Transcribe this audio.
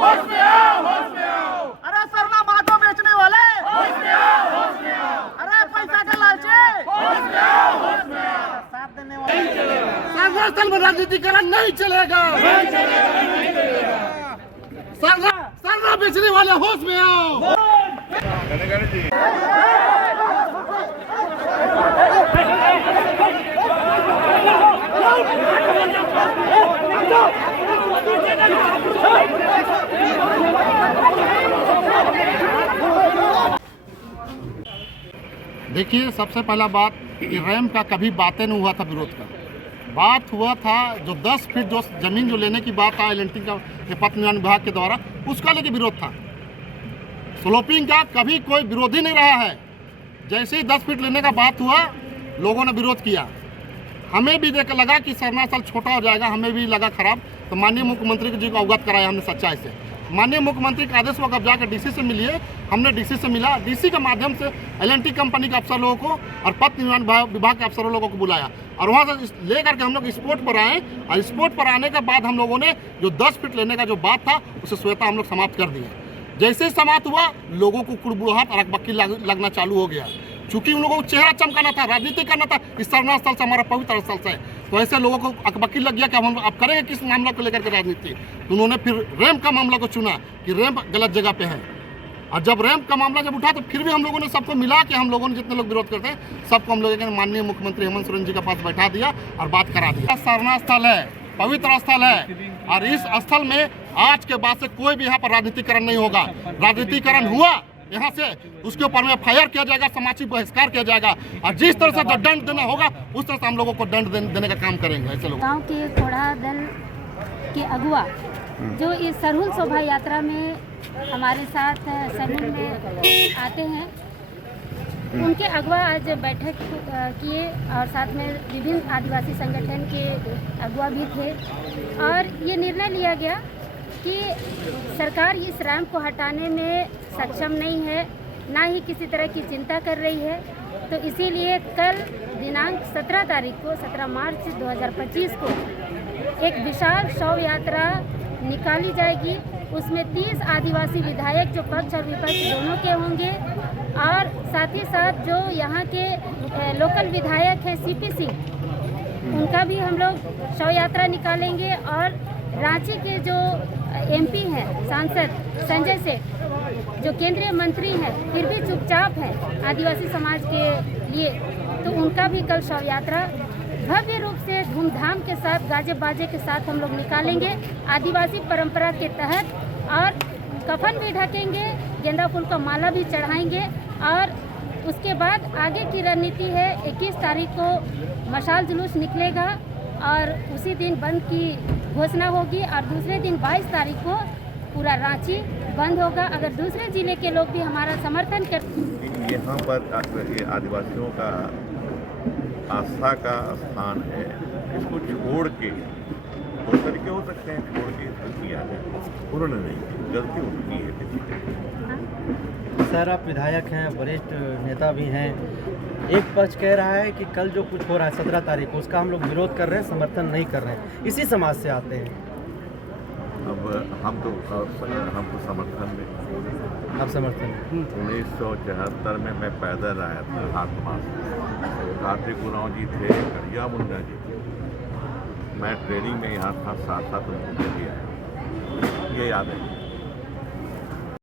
होश में आओ, होश में आओ। अरे सरना माधो बेचने वाले, होश में आओ, होश में आओ। अरे पैसा के लालचे, होश में आओ, होश में आओ। साथ देने वाले सरना स्थल में राजनीतिकरण नहीं चलेगा, नहीं चलेगा, नहीं चलेगा। सरना बेचने वाले होश में आओ। देखिए, सबसे पहला बात कि रैंप का कभी बातें नहीं हुआ था विरोध का। बात हुआ था जो 10 फीट जो जमीन जो लेने की बात था एल&टी का पथ निर्माण विभाग के द्वारा, उसका लेके विरोध था। स्लोपिंग का कभी कोई विरोधी नहीं रहा है। जैसे ही 10 फीट लेने का बात हुआ, लोगों ने विरोध किया। हमें भी देख लगा कि सरना स्थल छोटा हो जाएगा, हमें भी लगा खराब। तो माननीय मुख्यमंत्री जी को अवगत कराया हमने सच्चाई से। माननीय मुख्यमंत्री का आदेश वक्त जाकर डीसी से मिलिए, हमने डीसी से मिला। डीसी के माध्यम से एल&टी कंपनी के अफसर लोगों को और पथ निर्माण विभाग के अफसर लोगों को बुलाया और वहाँ से लेकर के हम लोग स्पोर्ट पर आए। और स्पोर्ट पर आने के बाद हम लोगों ने जो 10 फीट लेने का जो बात था, उसे स्वतः हम लोग समाप्त कर दिया। जैसे ही समाप्त हुआ, लोगों को कुड़बुड़ाहट और अकबकी लगना चालू हो गया। चूंकि उन लोगों को चेहरा चमकाना था, राजनीति करना था, इस सरना स्थल से हमारा पवित्र स्थल से, तो ऐसे लोगों को अकबकी लग गया कि अब करेंगे किस मामला को लेकर के राजनीति। तो उन्होंने फिर रैंप का मामला को चुना कि रैंप गलत जगह पे है। और जब रैंप का मामला जब उठा, तो फिर भी हम लोगों ने सबको मिला कि हम लोगों ने जितने लोग विरोध करते हैं, सबको हम लोगों ने माननीय मुख्यमंत्री हेमंत सोरेन जी के पास बैठा दिया और बात करा दिया। सरना स्थल है, पवित्र स्थल है, और इस स्थल में आज के बाद से कोई भी यहाँ पर राजनीतिकरण नहीं होगा। राजनीतिकरण हुआ यहाँ से, उसके ऊपर में FIR किया जाएगा, सामाजिक बहिष्कार किया जाएगा, और जिस तरह से दंड देना होगा उस तरह से हम लोगों को दंड देने का काम करेंगे। ऐसे लोग गाँव के कोढ़ा दल के अगुआ जो इस सरहुल शोभा यात्रा में हमारे साथ शामिल में आते हैं, उनके अगुआ आज बैठक किए और साथ में विभिन्न आदिवासी संगठन के अगुआ भी थे। और ये निर्णय लिया गया कि सरकार इस रैंप को हटाने में सक्षम नहीं है, ना ही किसी तरह की चिंता कर रही है। तो इसीलिए कल दिनांक 17 तारीख को 17 मार्च 2025 को एक विशाल शव यात्रा निकाली जाएगी। उसमें 30 आदिवासी विधायक जो पक्ष और विपक्ष दोनों के होंगे, और साथ ही साथ जो यहाँ के लोकल विधायक हैं CP सिंह, उनका भी हम लोग शव यात्रा निकालेंगे। और रांची के जो MP हैं सांसद संजय सेठ, जो केंद्रीय मंत्री हैं फिर भी चुपचाप हैं आदिवासी समाज के लिए, तो उनका भी कल शव यात्रा भव्य रूप से धूमधाम के साथ गाजे बाजे के साथ हम लोग निकालेंगे आदिवासी परंपरा के तहत। और कफन भी ढकेंगे, गेंदा फूल का माला भी चढ़ाएंगे। और उसके बाद आगे की रणनीति है, 21 तारीख को मशाल जुलूस निकलेगा और उसी दिन बंद की घोषणा होगी। और दूसरे दिन 22 तारीख को पूरा रांची बंद होगा। अगर दूसरे जिले के लोग भी हमारा समर्थन कर, यहाँ पर ये आदिवासियों का आस्था का स्थान है, इसको छोड़ के दो तरीके हो सकते हैं, छोड़ के किया जाए। उन्होंने नहीं, गलती उनकी है। सर, आप विधायक हैं, वरिष्ठ नेता भी हैं। एक पक्ष कह रहा है कि कल जो कुछ हो रहा है 17 तारीख को, उसका हम लोग विरोध कर रहे हैं, समर्थन नहीं कर रहे हैं। इसी समाज से आते हैं। अब हम तो समर्थन में, आप समर्थन 1974 में मैं पैदल आया था हाथमा से। कार्तिक उरांव जी थे, कड़िया मुंडा जी थे, मैं ट्रेनिंग में यहाँ था, साथ उनको ले आया, ये याद है।